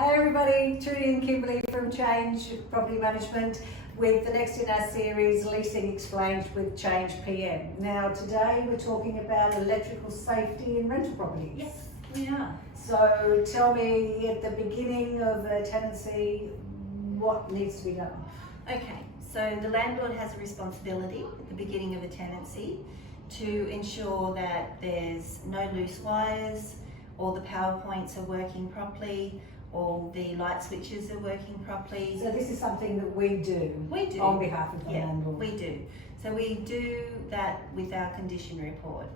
Hey everybody, Trudy and Kimberly from Change Property Management with the next in our series, Leasing Explained with Change PM. Now today we're talking about electrical safety in rental properties. Yes, we are. So tell me at the beginning of a tenancy, what needs to be done? Okay, so the landlord has a responsibility at the beginning of a tenancy to ensure that there's no loose wires, all the power points are working properly, all the light switches are working properly. So this is something that we do. We do. On behalf of the landlord. We do. So we do that with our condition report.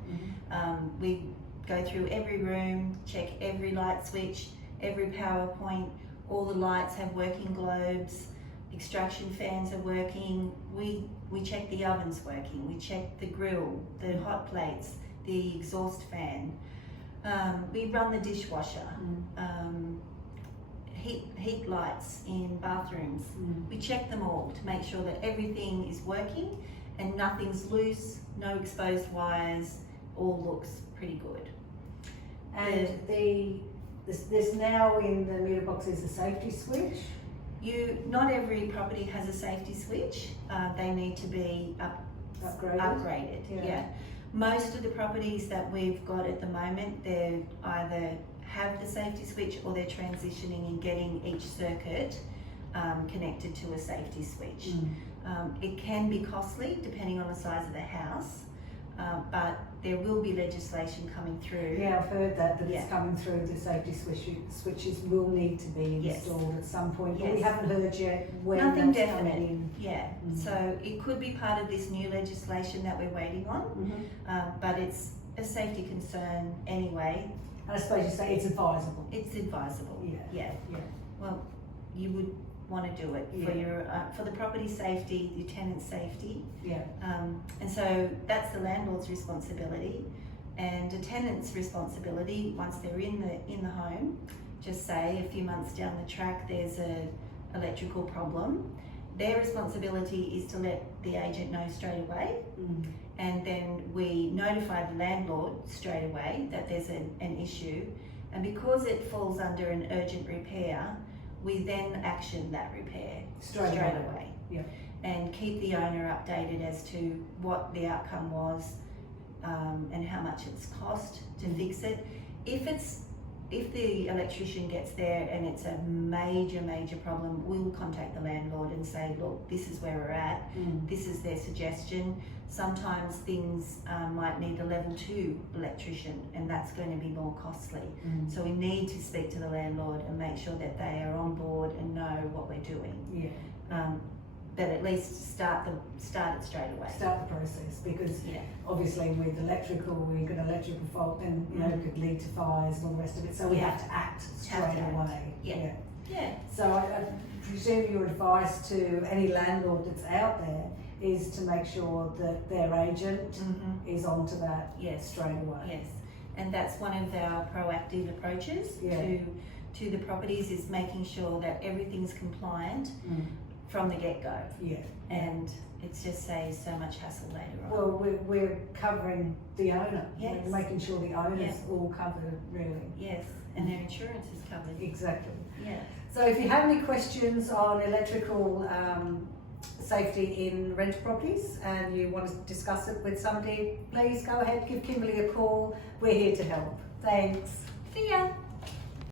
Mm-hmm. We go through every room, check every light switch, every power point, all the lights have working globes, extraction fans are working, we check the ovens working, we check the grill, the hot plates, the exhaust fan, we run the dishwasher, heat lights in bathrooms. We check them all to make sure that everything is working and nothing's loose, no exposed wires, all looks pretty good. And there's now in the meter boxes a safety switch. Not every property has a safety switch. They need to be upgraded. Yeah. Most of the properties that we've got at the moment, they either have the safety switch or they're transitioning and getting each circuit connected to a safety switch. It can be costly depending on the size of the house, but there will be legislation coming through. Yeah, I've heard that it's coming through. The safety switches will need to be installed at some point, but we haven't heard yet when. Nothing that's definite. coming in. Yeah, so it could be part of this new legislation that we're waiting on, but it's a safety concern anyway. And I suppose you say it's advisable. It's advisable. Yeah. Well, you would want to do it for your for the property safety, your tenant safety. And so that's the landlord's responsibility, and a tenant's responsibility once they're in the home. Just say a few months down the track there's a electrical problem. Their responsibility is to let the agent know straight away, and then we notify the landlord straight away that there's an issue, and because it falls under an urgent repair, we then action that repair straight away. And keep the owner updated as to what the outcome was and how much it's cost to fix it. If the electrician gets there and it's a major problem, we'll contact the landlord and say, look, this is where we're at, this is their suggestion. Sometimes things might need a level 2 electrician, and that's going to be more costly. So we need to speak to the landlord and make sure that they are on board and know what we're doing. But at least start it straight away. Start the process, because obviously with electrical, we've got an electrical fault, and it could lead to fires and all the rest of it. So we have to act straight away. So I presume your advice to any landlord that's out there is to make sure that their agent is onto that straight away. Yes, and that's one of our proactive approaches to the properties, is making sure that everything's compliant from the get-go. And it just saves so much hassle later on. Well, we're covering the owner. We're making sure the owner's all covered, really. Yes, and their insurance is covered. Exactly. Yeah. So if you have any questions on electrical safety in rental properties and you want to discuss it with somebody, please go ahead, give Kimberly a call. We're here to help. Thanks. See ya.